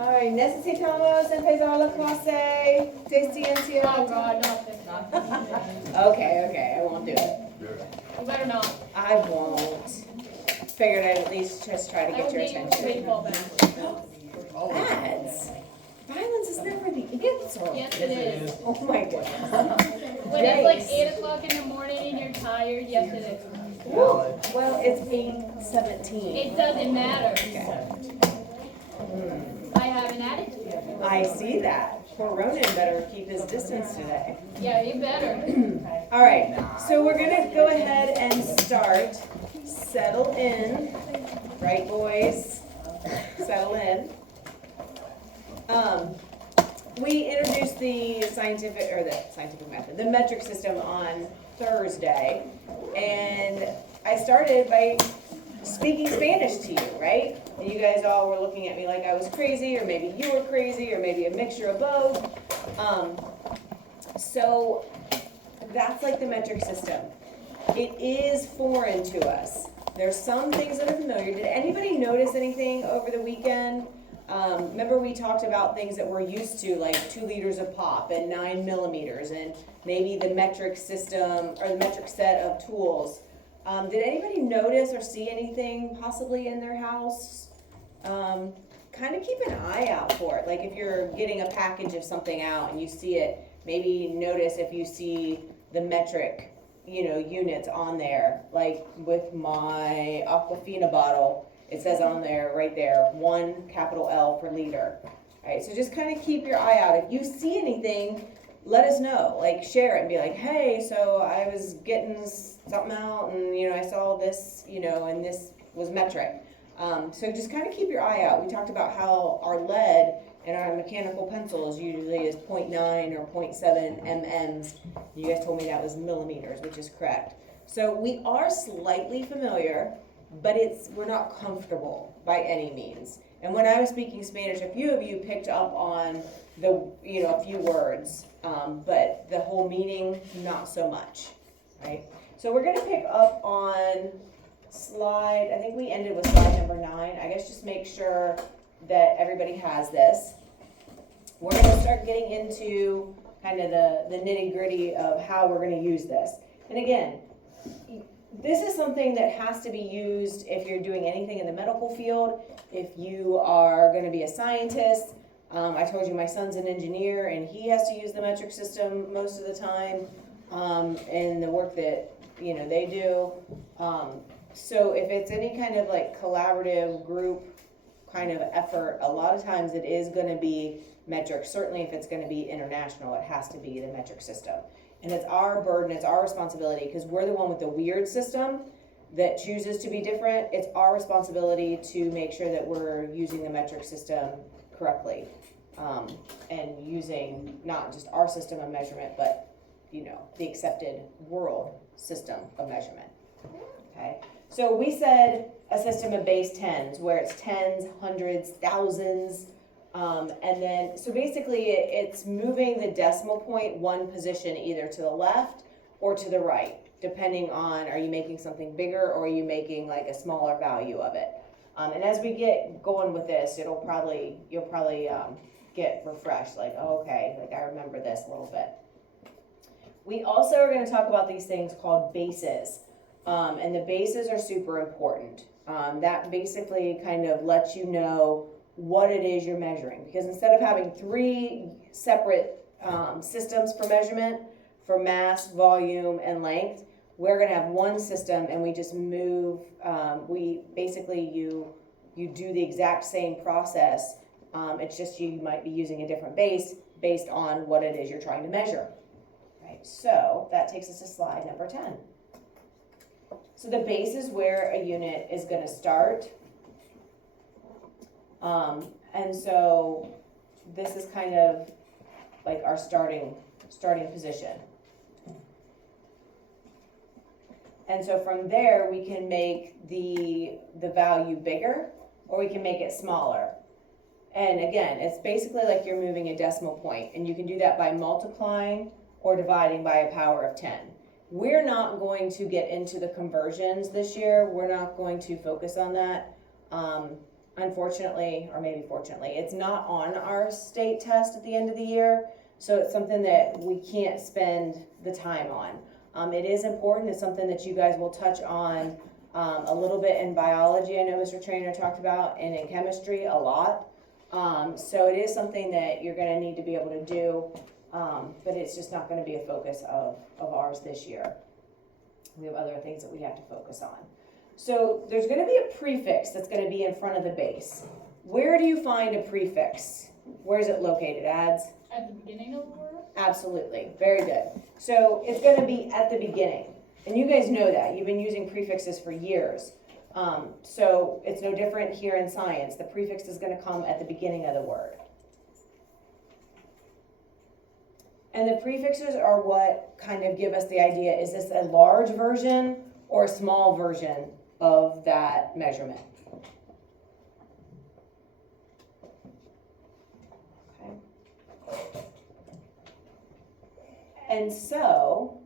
All right, necesitamos empezar la clase de ciencia. Oh God, not this. Okay, I won't do it. You better not. I won't. Figured I'd at least just try to I get will your get you a attention. baseball bat. Ads. Violence is never the answer. Yes, it is. Oh my goodness. When it's like Yikes. 8 o'clock in the morning and you're tired, yes, it is. Well, it's 8:17. It doesn't matter. Okay. I have an attitude. I see that. Poor Ronan better keep his distance today. Yeah, you better. All right, so we're gonna go ahead and start. Settle in, right, boys? Settle in. We introduced the scientific method, the metric system on Thursday, and I started by speaking Spanish to you, right? And you guys all were looking at me like I was crazy, or maybe you were crazy, or maybe a mixture of both. So that's like the metric system. It is foreign to us. There's some things that are familiar. Did anybody notice anything over the weekend? Remember we talked about things that we're used to, like 2 liters of pop and 9 millimeters, and maybe the metric system or the metric set of tools. Did anybody notice or see anything possibly in their house? Kind of keep an eye out for it. Like if you're getting a package of something out and you see it, maybe notice if you see the metric, units on there. Like with my Aquafina bottle, it says on there, right there, 1 capital L for liter. All right, so just kind of keep your eye out. If you see anything, let us know. Like share it and be like, hey, so I was getting something out and I saw this, and this was metric. So just kind of keep your eye out. We talked about how our lead and our mechanical pencils usually is 0.9 or 0.7 mm's. You guys told me that was millimeters, which is correct. So we are slightly familiar, but we're not comfortable by any means. And when I was speaking Spanish, a few of you picked up on a few words, but the whole meaning, not so much, right? So we're gonna pick up on I think we ended with slide number 9. I guess just make sure that everybody has this. We're gonna start getting into kind of the nitty gritty of how we're gonna use this. And again, this is something that has to be used if you're doing anything in the medical field, if you are going to be a scientist. I told you my son's an engineer and he has to use the metric system most of the time in the work that they do. So if it's any kind of like collaborative group kind of effort, a lot of times it is going to be metric. Certainly if it's going to be international, it has to be the metric system. And it's our burden, it's our responsibility, because we're the one with the weird system that chooses to be different. It's our responsibility to make sure that we're using the metric system correctly, and using not just our system of measurement, but the accepted world system of measurement. Okay, so we said a system of base tens, where it's tens, hundreds, thousands. And then, so basically it's moving the decimal point 1 position either to the left or to the right, depending on, are you making something bigger or are you making like a smaller value of it? And as we get going with this, you'll probably get refreshed, like, oh, okay, like I remember this a little bit. We also are going to talk about these things called bases. And the bases are super important. That basically kind of lets you know what it is you're measuring, because instead of having 3 separate systems for measurement, for mass, volume, and length, we're going to have one system, and we just move. You do the exact same process. It's just you might be using a different base based on what it is you're trying to measure. Right. So that takes us to slide number 10. So the base is where a unit is going to start. And so this is kind of like our starting position. And so from there we can make the value bigger, or we can make it smaller. And again, it's basically like you're moving a decimal point, and you can do that by multiplying or dividing by a power of 10. We're not going to get into the conversions this year. We're not going to focus on that. unfortunately, or maybe fortunately, it's not on our state test at the end of the year, so it's something that we can't spend the time on. It is important, it's something that you guys will touch on a little bit in biology, I know Mr. Trainer talked about, and in chemistry a lot. So it is something that you're gonna need to be able to do, but it's just not gonna be a focus of ours this year. We have other things that we have to focus on. So there's gonna be a prefix that's gonna be in front of the base. Where do you find a prefix? Where is it located, Ads? At the beginning of the word? Absolutely, very good. So it's gonna be at the beginning. And you guys know that, you've been using prefixes for years. So it's no different here in science. The prefix is gonna come at the beginning of the word. And the prefixes are what kind of give us the idea, is this a large version or a small version of that measurement? Okay. And so,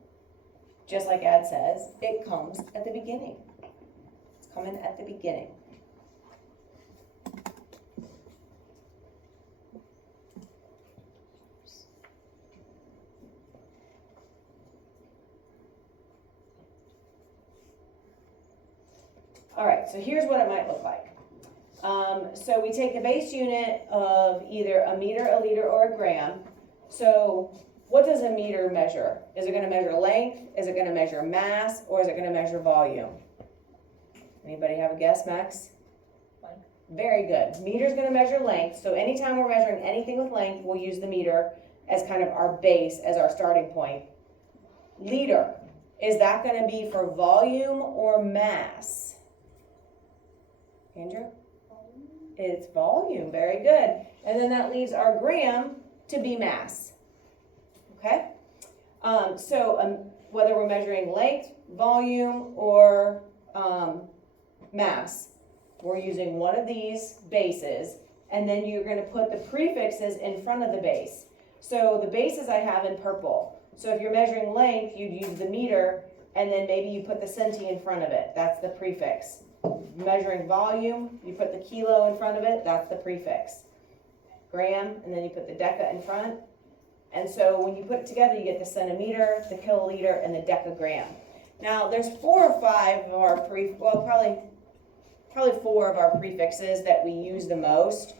just like Ad says, it comes at the beginning. It's coming at the beginning. All right, so here's what it might look like. So we take the base unit of either a meter, a liter, or a gram. So what does a meter measure? Is it going to measure length? Is it going to measure mass? Or is it going to measure volume? Anybody have a guess, Max? Length. Very good. Meter's going to measure length. So anytime we're measuring anything with length, we'll use the meter as kind of our base, as our starting point. Liter, is that going to be for volume or mass? Andrew? It's volume, very good. And then that leaves our gram to be mass. Okay? Whether we're measuring length, volume, or mass, we're using one of these bases, and then you're going to put the prefixes in front of the base. So the bases I have in purple. So if you're measuring length, you'd use the meter, and then maybe you put the centi in front of it. That's the prefix. Measuring volume, you put the kilo in front of it, that's the prefix. Gram, and then you put the deca in front. And so when you put it together, you get the centimeter, the kiloliter, and the decagram. Now, there's 4 or 5 of our probably 4 of our prefixes that we use the most.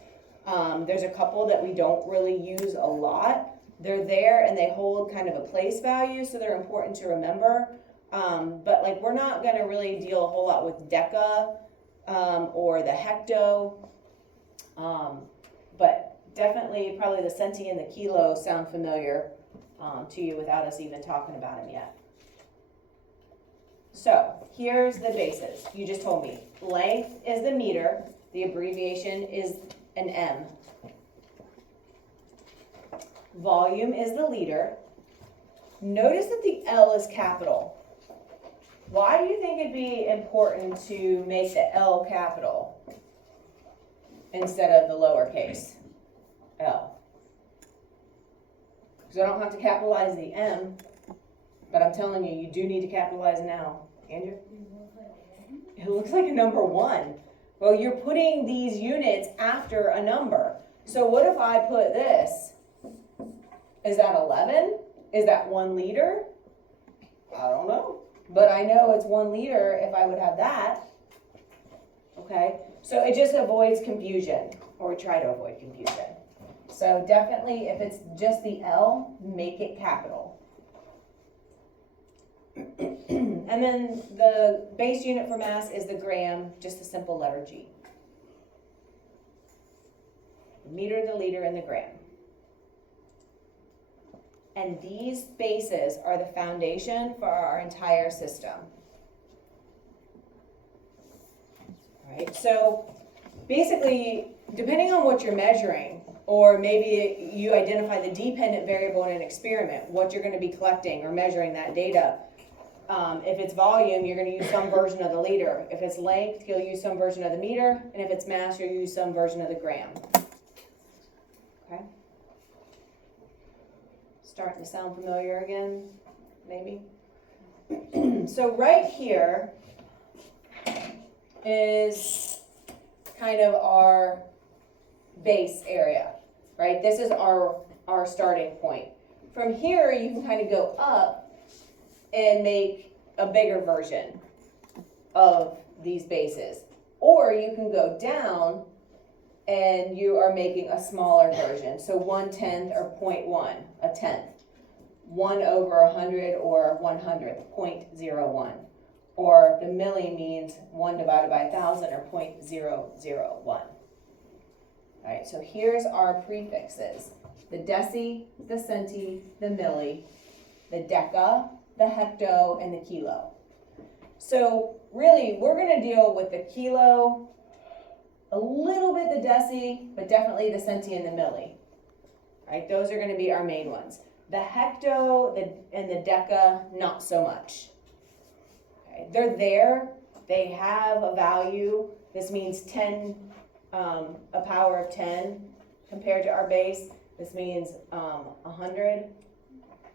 There's a couple that we don't really use a lot. They're there and they hold kind of a place value, so they're important to remember. But like we're not going to really deal a whole lot with deca or the hecto, but definitely probably the centi and the kilo sound familiar to you without us even talking about them yet. So here's the bases. You just told me length is the meter, the abbreviation is an M. Volume is the liter. Notice that the L is capital. Why do you think it'd be important to make the L capital instead of the lowercase l? Because I don't have to capitalize the M, but I'm telling you, you do need to capitalize now. Andrew? It looks like a number 1. Well, you're putting these units after a number. So what if I put this? Is that 11? Is that 1 liter? I don't know. But I know it's 1 liter if I would have that. Okay, so it just avoids confusion, or try to avoid confusion. So definitely, if it's just the L, make it capital. And then the base unit for mass is the gram, just a simple letter G. The meter, the liter, and the gram. And these bases are the foundation for our entire system. All right, so basically, depending on what you're measuring, or maybe you identify the dependent variable in an experiment, what you're going to be collecting or measuring that data. If it's volume, you're going to use some version of the liter. If it's length, you'll use some version of the meter. And if it's mass, you'll use some version of the gram. Okay? Starting to sound familiar again, maybe? So right here is kind of our base area, right? This is our starting point. From here, you can kind of go up and make a bigger version of these bases. Or you can go down and you are making a smaller version. So 1/10 or 0.1, a tenth. 1 over 100 or 100th, 0.01. Or the milli means 1 divided by 1,000 or 0.001. All right, so here's our prefixes. The deci, the centi, the milli, the deca, the hecto, and the kilo. So really, we're going to deal with the kilo, a little bit the deci, but definitely the centi and the milli. All right, those are going to be our main ones. The hecto and the deca, not so much. Okay, they're there. They have a value. This means 10, a power of 10 compared to our base. This means 100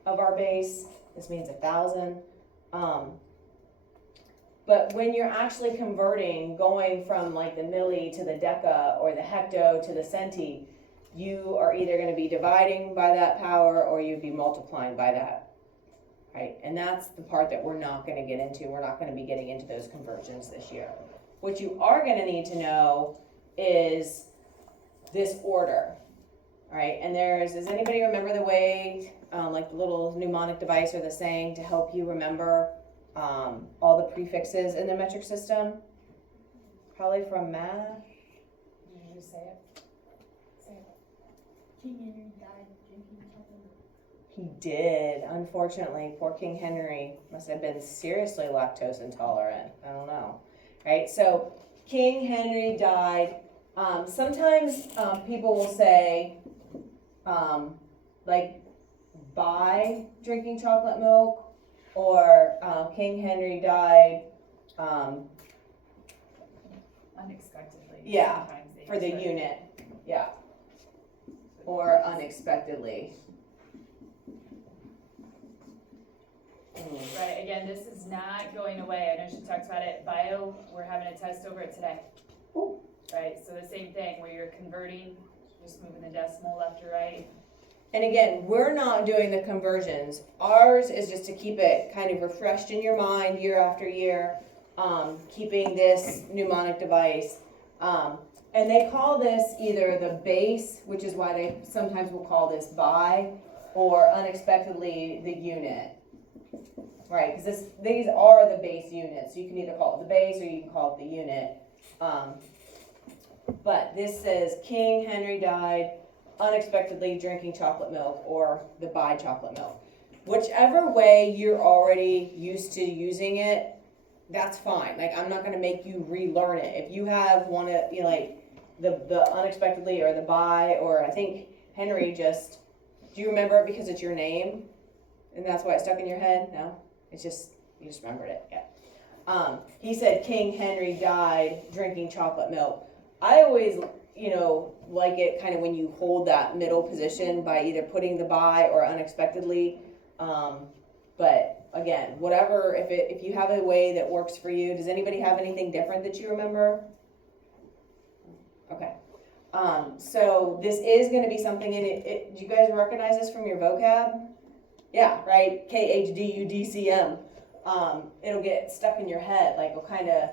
of our base. This means 1,000. But when you're actually converting, going from like the milli to the deca or the hecto to the centi, you are either going to be dividing by that power or you'd be multiplying by that, right? And that's the part that we're not going to get into. We're not going to be getting into those conversions this year. What you are going to need to know is this order, all right? And does anybody remember the way, like the little mnemonic device or the saying to help you remember all the prefixes in the metric system? Probably from math. You just say it. Say it. King Henry died drinking chocolate milk. He did, unfortunately. Poor King Henry must have been seriously lactose intolerant. I don't know. Right? So King Henry died. Sometimes people will say, like, by drinking chocolate milk, or King Henry died Unexpectedly. Yeah, Sometimes they for the use it. unit. Yeah. Or unexpectedly. Right, again, this is not going away. I know she talked about it. Bio, we're having a test over it today. Ooh. Right, so the same thing where you're converting, just moving the decimal left or right. And again, we're not doing the conversions. Ours is just to keep it kind of refreshed in your mind year after year, keeping this mnemonic device. And they call this either the base, which is why they sometimes will call this by, or unexpectedly the unit. Right, because these are the base units. So you can either call it the base or you can call it the unit. But this says King Henry died unexpectedly drinking chocolate milk, or the by chocolate milk. Whichever way you're already used to using it, that's fine. Like, I'm not going to make you relearn it. If you have one of, you know, like the unexpectedly or the by, or I think Henry just, do you remember it because it's your name? And that's why it stuck in your head? No? It's just, you just remembered it. Yeah. He said King Henry died drinking chocolate milk. I always, like it kind of when you hold that middle position by either putting the by or unexpectedly. But again, whatever, if you have a way that works for you. Does anybody have anything different that you remember? Okay. So this is going to be something in it. Do you guys recognize this from your vocab? Yeah, right? KHDUDCM. It'll get stuck in your head. Like, it'll kind of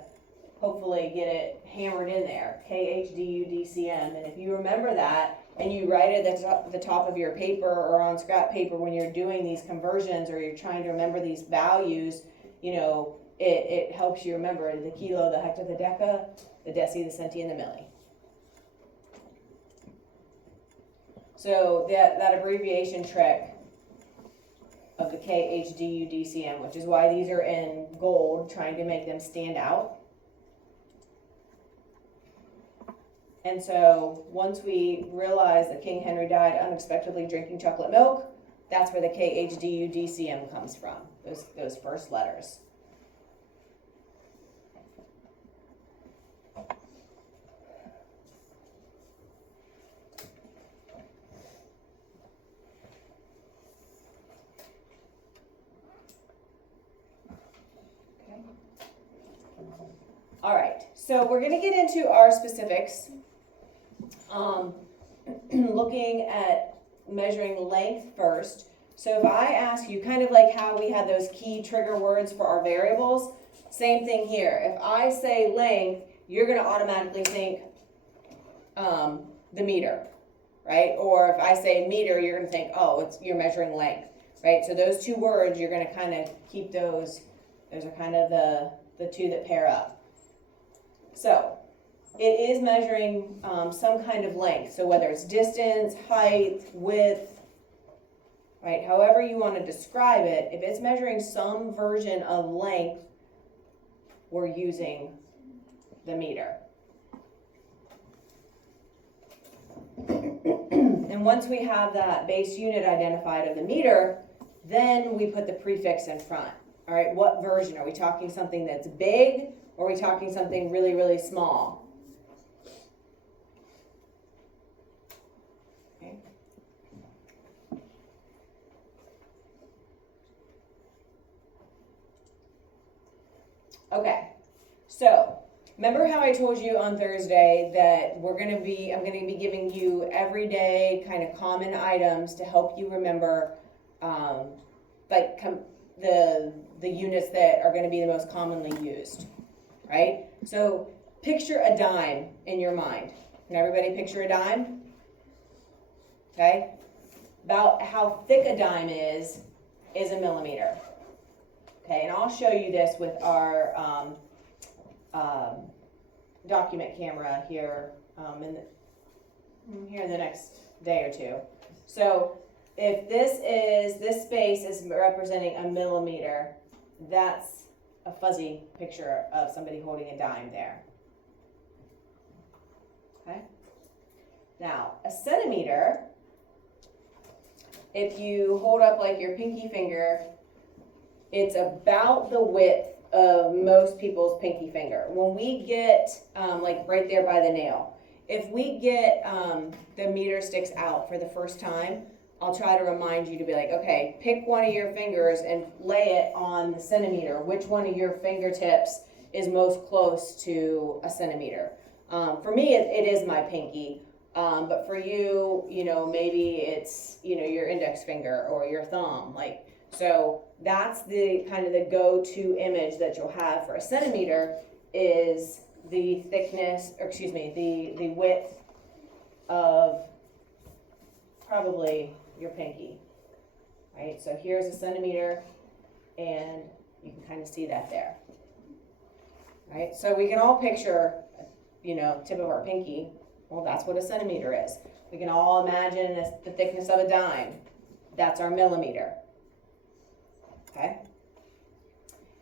hopefully get it hammered in there. KHDUDCM. And if you remember that and you write it at the top of your paper or on scrap paper when you're doing these conversions, or you're trying to remember these values, it helps you remember the kilo, the hecto, the deca, the deci, the centi, and the milli. So that abbreviation trick of the KHDUDCM, which is why these are in gold, trying to make them stand out. And so once we realize that King Henry died unexpectedly drinking chocolate milk, that's where the KHDUDCM comes from, those first letters. All right, So we're gonna get into our specifics. Looking at measuring length first. So if I ask you, kind of like how we had those key trigger words for our variables, same thing here. If I say length, you're gonna automatically think the meter, right? Or if I say meter, you're gonna think, oh, you're measuring length, right? So those two words, you're gonna kind of keep those are kind of the two that pair up. So it is measuring some kind of length. So whether it's distance, height, width, right? However you want to describe it, if it's measuring some version of length, we're using the meter. And once we have that base unit identified of the meter, then we put the prefix in front. All right, what version? Are we talking something that's big, or are we talking something really, really small? Okay, so remember how I told you on Thursday that I'm gonna be giving you everyday kind of common items to help you remember, the units that are gonna be the most commonly used, right? So picture a dime in your mind. Can everybody picture a dime? Okay, about how thick a dime is a millimeter. Okay, and I'll show you this with our document camera here in the next day or two. So if this space is representing a millimeter, that's a fuzzy picture of somebody holding a dime there. Okay. Now, a centimeter, if you hold up like your pinky finger, it's about the width of most people's pinky finger. When we get, like right there by the nail, if we get the meter sticks out for the first time, I'll try to remind you to be like, okay, pick one of your fingers and lay it on the centimeter. Which one of your fingertips is most close to a centimeter? For me, it is my pinky. But for you, maybe it's, your index finger or your thumb, so that's the kind of the go-to image that you'll have for a centimeter is the thickness, or excuse me, the width of probably your pinky, right? So here's a centimeter, and you can kind of see that there, right? So we can all picture, tip of our pinky. Well, that's what a centimeter is. We can all imagine the thickness of a dime. That's our millimeter. Okay.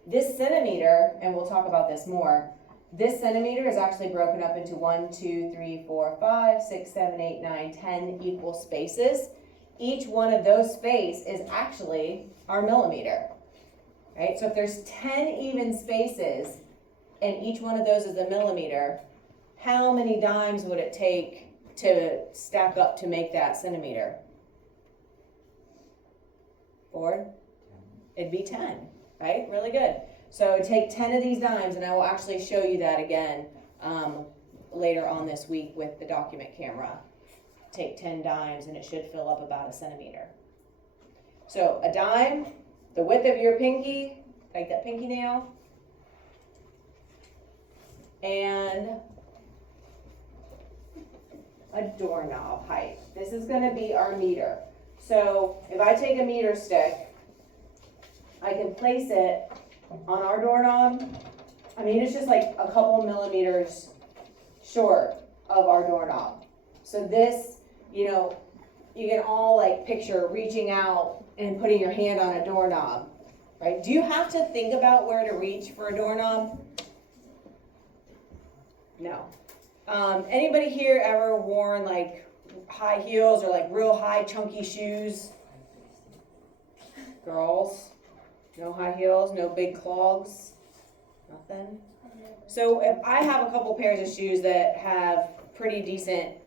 This centimeter, and we'll talk about this more, this centimeter is actually broken up into 1, 2, 3, 4, 5, 6, 7, 8, 9, 10 equal spaces. Each one of those spaces is actually our millimeter. Right? So if there's 10 even spaces and each one of those is a millimeter, how many dimes would it take to stack up to make that centimeter? 4? It'd be 10, right? Really good. So take 10 of these dimes, and I will actually show you that again later on this week with the document camera. Take 10 dimes, and it should fill up about a centimeter. So a dime, the width of your pinky, like that pinky nail, and a doorknob height. This is going to be our meter. So if I take a meter stick, I can place it on our doorknob. I mean, it's just like a couple millimeters short of our doorknob. So this, you can all picture reaching out and putting your hand on a doorknob, right? Do you have to think about where to reach for a doorknob? No. Anybody here ever worn high heels or real high chunky shoes? Girls? No high heels, no big clogs, nothing. So if I have a couple pairs of shoes that have pretty decent,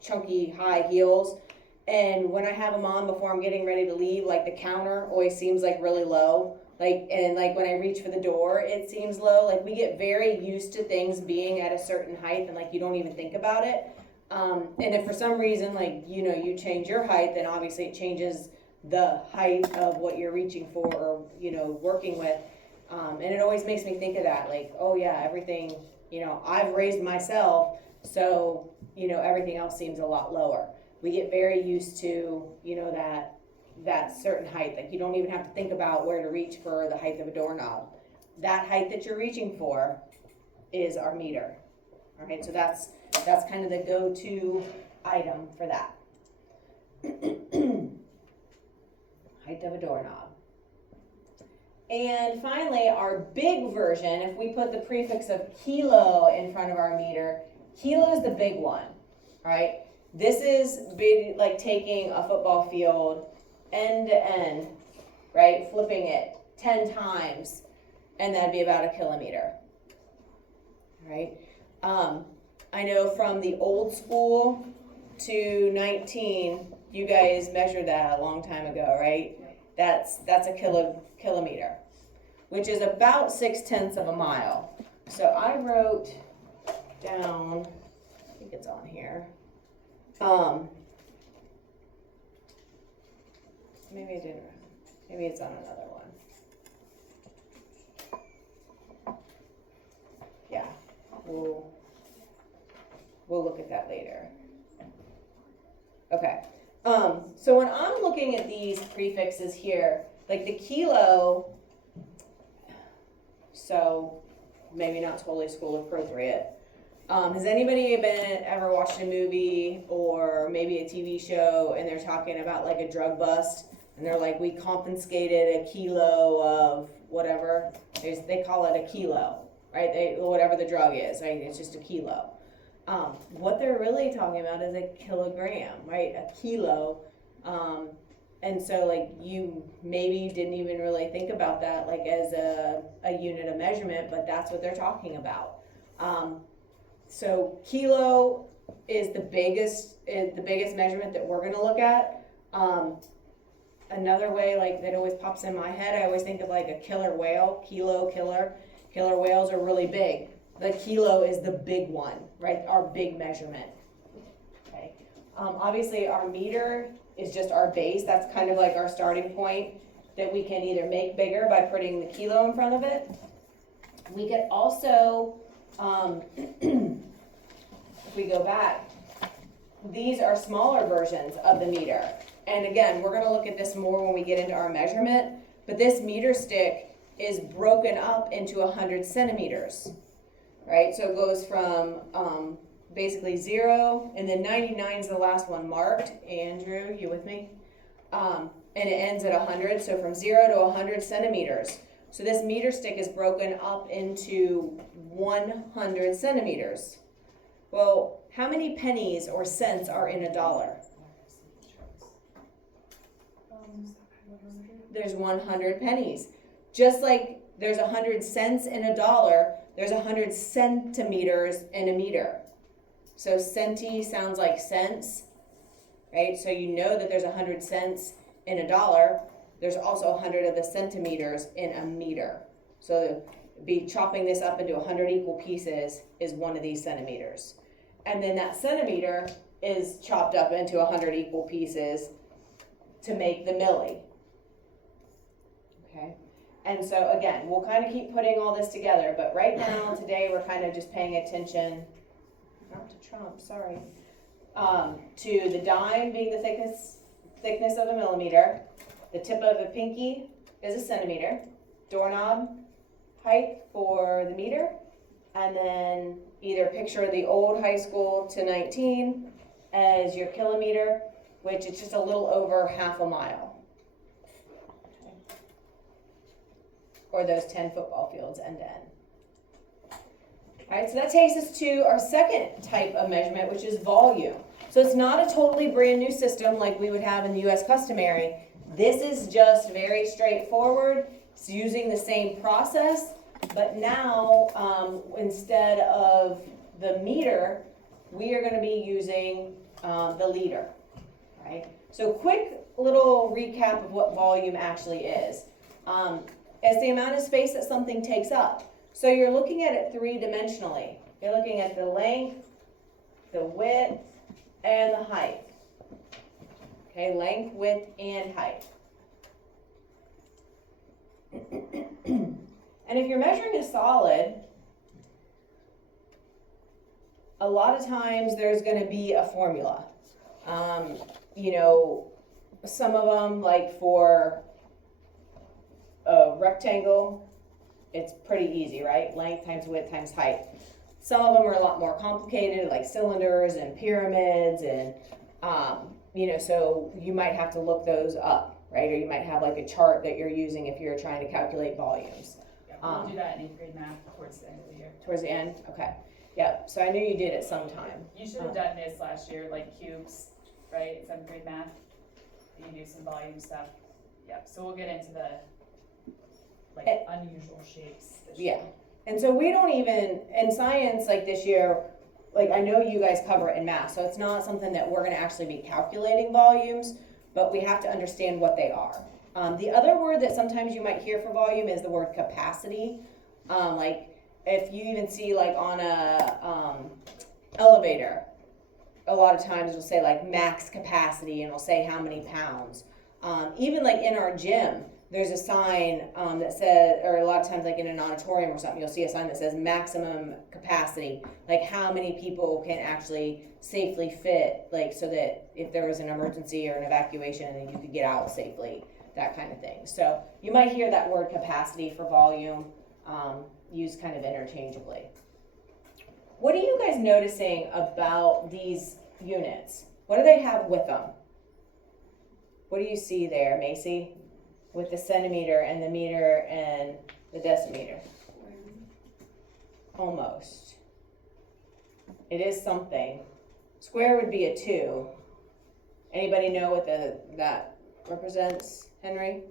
chunky high heels, and when I have them on before I'm getting ready to leave, the counter always seems really low, Like when I reach for the door, it seems low. Like we get very used to things being at a certain height and like you don't even think about it. And if for some reason, like, you change your height, then obviously it changes the height of what you're reaching for or, working with. And it always makes me think of that, like, oh yeah, everything, I've raised myself, so, everything else seems a lot lower. We get very used to, that certain height. Like you don't even have to think about where to reach for the height of a doorknob. That height that you're reaching for is our meter. All right, so that's kind of the go-to item for that. Height of a doorknob. And finally, our big version, if we put the prefix of kilo in front of our meter, kilo is the big one, right? This is big, like taking a football field end to end, right? Flipping it 10 times, and that'd be about a kilometer, right? I know from the old school to 19, you guys measured that a long time ago, right? That's a kilometer, which is about 6/10 of a mile. So I wrote down, I think it's on here. Maybe I didn't. Maybe it's on another one. Yeah, we'll look at that later. Okay. So when I'm looking at these prefixes here, like the kilo, so maybe not totally school appropriate. Has anybody ever watched a movie or maybe a TV show and they're talking about like a drug bust and they're like, we confiscated a kilo of whatever? They call it a kilo, right? Whatever the drug is, right? It's just a kilo. What they're really talking about is a kilogram, right? A kilo. And so like you maybe didn't even really think about that like as a unit of measurement, but that's what they're talking about. So kilo is the biggest measurement that we're gonna look at. Another way like that always pops in my head, I always think of like a killer whale, killer. Killer whales are really big. The kilo is the big one, right? Our big measurement. Okay. Obviously our meter is just our base. That's kind of like our starting point that we can either make bigger by putting the kilo in front of it. We could also, if we go back, these are smaller versions of the meter. And again, we're gonna look at this more when we get into our measurement, but this meter stick is broken up into 100 centimeters, right? So it goes from basically 0, and then 99 is the last one marked. Andrew, you with me? And it ends at 100, so from 0 to 100 centimeters. So this meter stick is broken up into 100 centimeters. Well, how many pennies or cents are in a dollar? There's 100 pennies. Just like there's 100 cents in a dollar, there's 100 centimeters in a meter. So centi sounds like cents, right? So you know that there's 100 cents in a dollar. There's also 100 of the centimeters in a meter. So be chopping this up into 100 equal pieces is one of these centimeters. And then that centimeter is chopped up into 100 equal pieces to make the milli. Okay? And so again, we'll kind of keep putting all this together, but right now, today, we're kind of just paying attention, not to Trump, sorry, to the dime being the thickness of a millimeter, the tip of a pinky is a centimeter, doorknob height for the meter, and then either picture the old high school to 19 as your kilometer, which is just a little over half a mile. Or those 10 football fields end to end. All right, so that takes us to our second type of measurement, which is volume. So it's not a totally brand new system like we would have in the U.S. customary. This is just very straightforward. It's using the same process, but now instead of the meter, we are going to be using the liter. Right? So quick little recap of what volume actually is. It's the amount of space that something takes up. So you're looking at it three-dimensionally. You're looking at the length, the width, and the height. Okay, length, width, and height. And if you're measuring a solid, a lot of times there's going to be a formula. You know, some of them, like for a rectangle, it's pretty easy, right? Length times width times height. Some of them are a lot more complicated, like cylinders and pyramids, and you know, so you might have to look those up, right? Or you might have like a chart that you're using if you're trying to calculate volumes. Yeah, we'll do that in 8th grade math towards the end of the year. Towards the end? Okay. Yep, so I knew you did it sometime. You should have done this last year, like cubes, right, 7th grade math. You can do some volume stuff. Yep, so we'll get into the, like, unusual shapes this year. Yeah, and so we don't even, in science, like this year, like I know you guys cover it in math, so it's not something that we're gonna actually be calculating volumes, but we have to understand what they are. The other word that sometimes you might hear for volume is the word capacity. Like if you even see like on a elevator, a lot of times it'll say like max capacity and it'll say how many pounds. Even like in our gym, there's a sign that says, or a lot of times like in an auditorium or something, you'll see a sign that says maximum capacity, like how many people can actually safely fit, like so that if there was an emergency or an evacuation, then you could get out safely, that kind of thing. So you might hear that word capacity for volume used kind of interchangeably. What are you guys noticing about these units? What do they have with them? What do you see there, Macy? With the centimeter and the meter and the decimeter? Almost. It is something. Square would be a 2. Anybody know what that represents, Henry?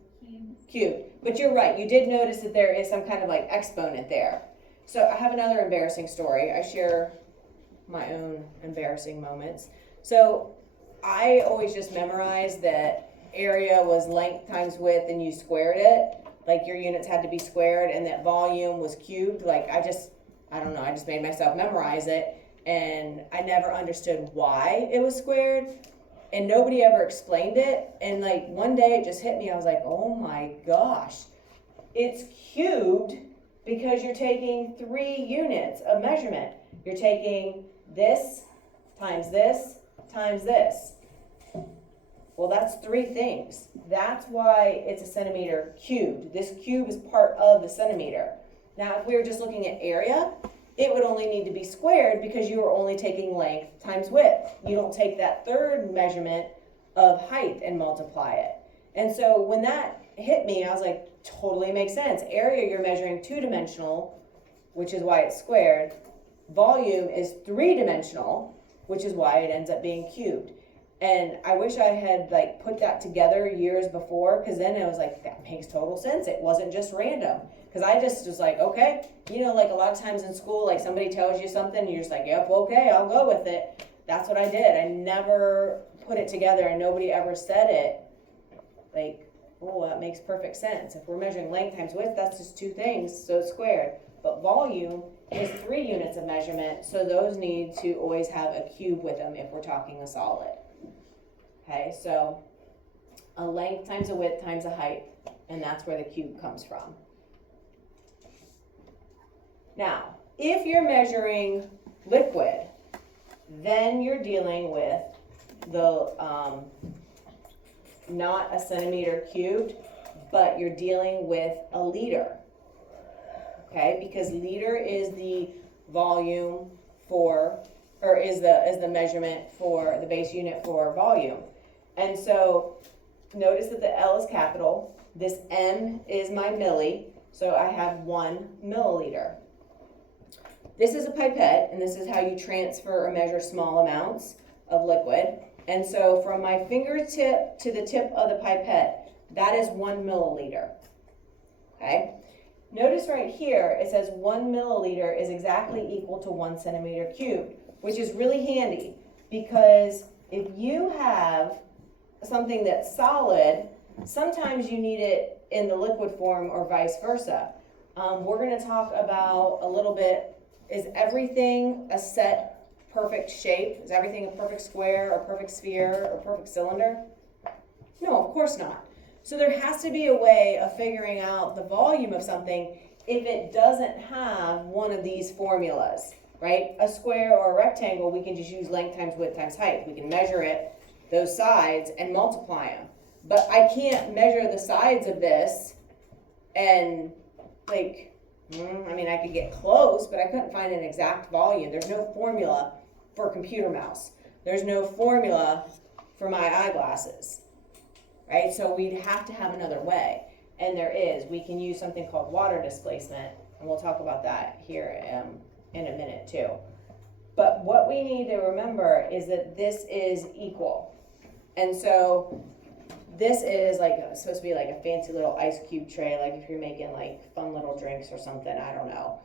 Cube. But you're right, you did notice that there is some kind of like exponent there. So I have another embarrassing story. I share my own embarrassing moments. So I always just memorized that area was length times width and you squared it. Like your units had to be squared, and that volume was cubed. Like I don't know, I just made myself memorize it, and I never understood why it was squared, and nobody ever explained it. And like one day it just hit me. I was like, oh my gosh, it's cubed because you're taking 3 units of measurement. You're taking this times this times this. Well, that's 3 things. That's why it's a centimeter cubed. This cube is part of the centimeter. Now, if we were just looking at area, it would only need to be squared because you are only taking length times width. You don't take that third measurement of height and multiply it. And so when that hit me, I was like, totally makes sense. Area, you're measuring 2-dimensional, which is why it's squared. Volume is 3-dimensional, which is why it ends up being cubed. And I wish I had like put that together years before, because then I was like, that makes total sense. It wasn't just random. Because I just was like, okay, you know, like a lot of times in school, like somebody tells you something, and you're just like, yep, okay, I'll go with it. That's what I did. I never put it together, and nobody ever said it. Like, oh, that makes perfect sense. If we're measuring length times width, that's just 2 things, so it's squared. But volume is 3 units of measurement, so those need to always have a cube with them if we're talking a solid. Okay, so a length times a width times a height, and that's where the cube comes from. Now, if you're measuring liquid, then you're dealing with the, not a centimeter cubed, but you're dealing with a liter. Okay, because liter is the volume for, or is the measurement for the base unit for volume. And so notice that the L is capital. This M is my milli, so I have 1 milliliter. This is a pipette, and this is how you transfer or measure small amounts of liquid. And so from my fingertip to the tip of the pipette, that is 1 milliliter. Okay? Notice right here, it says 1 milliliter is exactly equal to 1 centimeter cubed, which is really handy, because if you have something that's solid, sometimes you need it in the liquid form or vice versa. We're gonna talk about a little bit, is everything a set perfect shape? Is everything a perfect square or perfect sphere or perfect cylinder? No, of course not. So there has to be a way of figuring out the volume of something if it doesn't have one of these formulas, right? A square or a rectangle, we can just use length times width times height. We can measure it, those sides, and multiply them. But I can't measure the sides of this and I could get close, but I couldn't find an exact volume. There's no formula for a computer mouse. There's no formula for my eyeglasses, right? So we'd have to have another way. And there is. We can use something called water displacement, and we'll talk about that here in a minute too. But what we need to remember is that this is equal. And so this is supposed to be like a fancy little ice cube tray, like if you're making like fun little drinks or something, I don't know.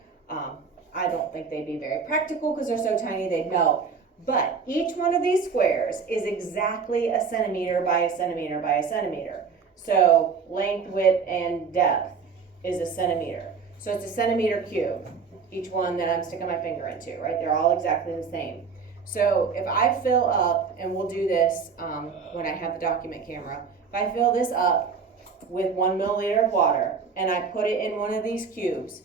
I don't think they'd be very practical because they're so tiny they'd melt. But each one of these squares is exactly a centimeter by a centimeter by a centimeter. So length, width, and depth is a centimeter. So it's a centimeter cube, each one that I'm sticking my finger into, right? They're all exactly the same. So if I fill up, and we'll do this when I have the document camera, if I fill this up with 1 milliliter of water and I put it in one of these cubes,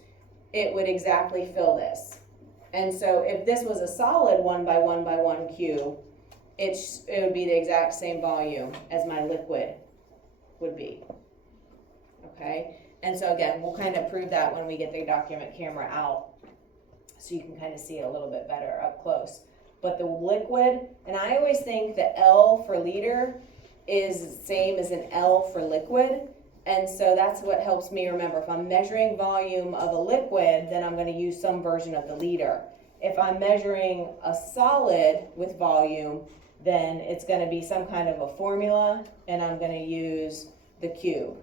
it would exactly fill this. And so if this was a solid 1 by 1 by 1 cube, it would be the exact same volume as my liquid would be. Okay? And so again, we'll kind of prove that when we get the document camera out so you can kind of see it a little bit better up close. But the liquid, and I always think the L for liter is the same as an L for liquid. And so that's what helps me remember. If I'm measuring volume of a liquid, then I'm going to use some version of the liter. If I'm measuring a solid with volume, then it's going to be some kind of a formula, and I'm going to use the cube.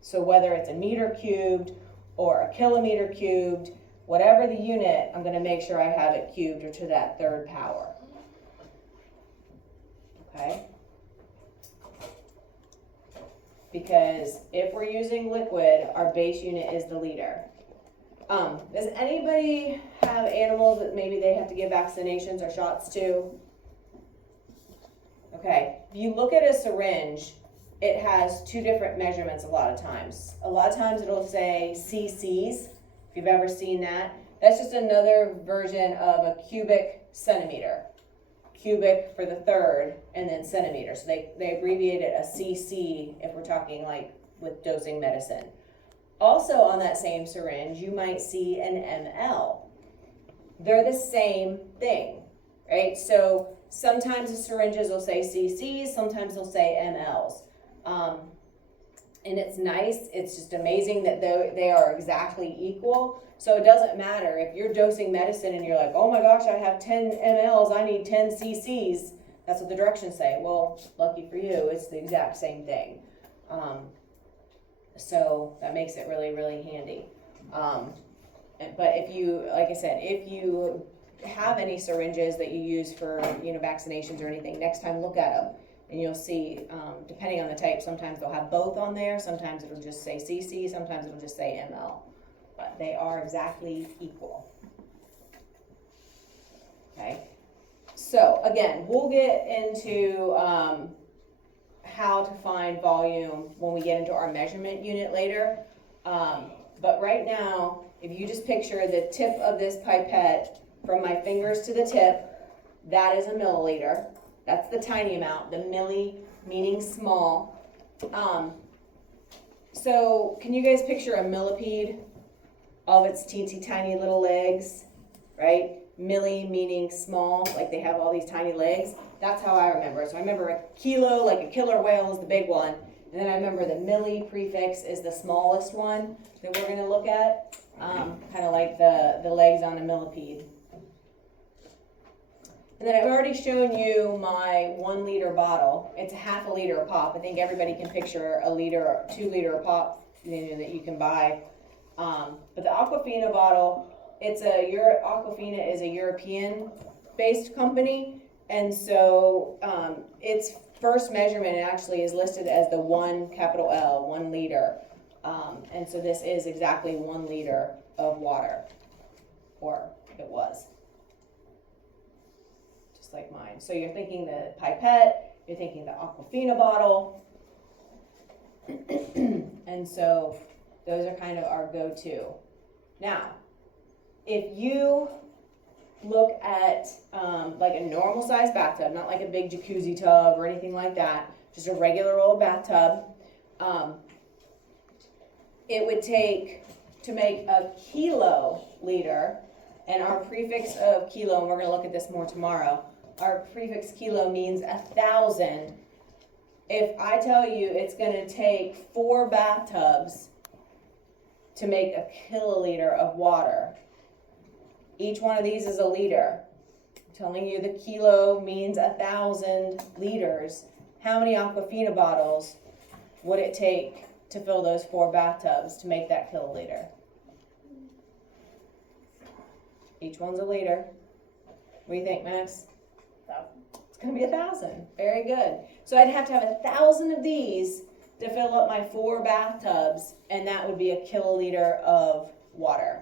So whether it's a meter cubed or a kilometer cubed, whatever the unit, I'm going to make sure I have it cubed or to that third power. Okay? Because if we're using liquid, our base unit is the liter. Does anybody have animals that maybe they have to give vaccinations or shots to? Okay, if you look at a syringe, it has two different measurements a lot of times. A lot of times it'll say cc's, if you've ever seen that. That's just another version of a cubic centimeter. Cubic for the third, and then centimeter. So they abbreviated a cc if we're talking like with dosing medicine. Also on that same syringe, you might see an ml. They're the same thing, right? So sometimes the syringes will say cc's, sometimes they'll say mLs. And it's nice, it's just amazing that they are exactly equal. So it doesn't matter if you're dosing medicine and you're like, oh my gosh, I have 10 mLs, I need 10 cc's. That's what the directions say. Well, lucky for you, it's the exact same thing. So that makes it really, really handy. But if you, like I said, if you have any syringes that you use for, vaccinations or anything, next time look at them. And you'll see, depending on the type, sometimes they'll have both on there. Sometimes it'll just say cc, sometimes it'll just say ml. But they are exactly equal. Okay. So again, we'll get into how to find volume when we get into our measurement unit later. But right now, if you just picture the tip of this pipette from my fingers to the tip, that is a milliliter. That's the tiny amount, the milli meaning small. So can you guys picture a millipede? All of its teensy tiny little legs, right? Milli meaning small, like they have all these tiny legs. That's how I remember it. So I remember a kilo, like a killer whale is the big one. And then I remember the milli prefix is the smallest one that we're gonna look at. Kind of like the legs on a millipede. And then I've already shown you my 1 liter bottle. It's a half a liter a pop. I think everybody can picture a liter or 2 liter a pop that you can buy. But the Aquafina bottle, Aquafina is a European based company. And so it's first measurement actually is listed as the 1 capital L, 1 liter. And so this is exactly 1 liter of water, or it was. Just like mine. So you're thinking the pipette, you're thinking the Aquafina bottle. And so those are kind of our go-to. Now, if you look at like a normal sized bathtub, not like a big jacuzzi tub or anything like that, just a regular old bathtub, it would take, to make a kiloliter, and our prefix of kilo, and we're going to look at this more tomorrow, our prefix kilo means 1,000. If I tell you it's going to take 4 bathtubs to make a kiloliter of water, each one of these is a liter. I'm telling you the kilo means 1,000 liters. How many Aquafina bottles would it take to fill those 4 bathtubs to make that kiloliter? Each one's a liter. What do you think, Max? 1,000. It's gonna be 1,000. Very good. So I'd have to have 1,000 of these to fill up my 4 bathtubs, and that would be a kiloliter of water.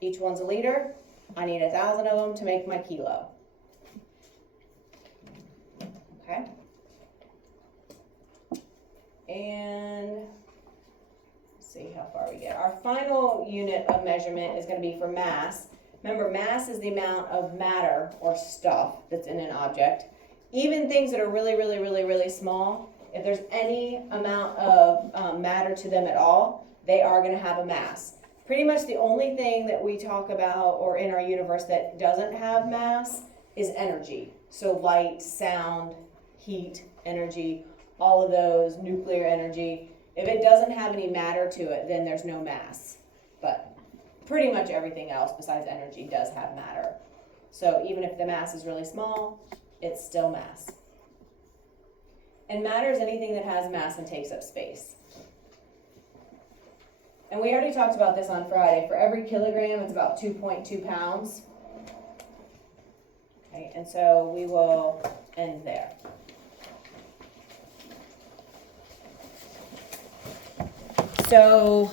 Each one's a liter. I need 1,000 of them to make my kilo. Okay. And let's see how far we get. Our final unit of measurement is going to be for mass. Remember, mass is the amount of matter or stuff that's in an object. Even things that are really, really, really, really small, if there's any amount of matter to them at all, they are going to have a mass. Pretty much the only thing that we talk about or in our universe that doesn't have mass is energy. So light, sound, heat, energy, all of those, nuclear energy. If it doesn't have any matter to it, then there's no mass. But pretty much everything else besides energy does have matter. So even if the mass is really small, it's still mass. And matter is anything that has mass and takes up space. And we already talked about this on Friday. For every kilogram, it's about 2.2 pounds. Okay, and so we will end there. So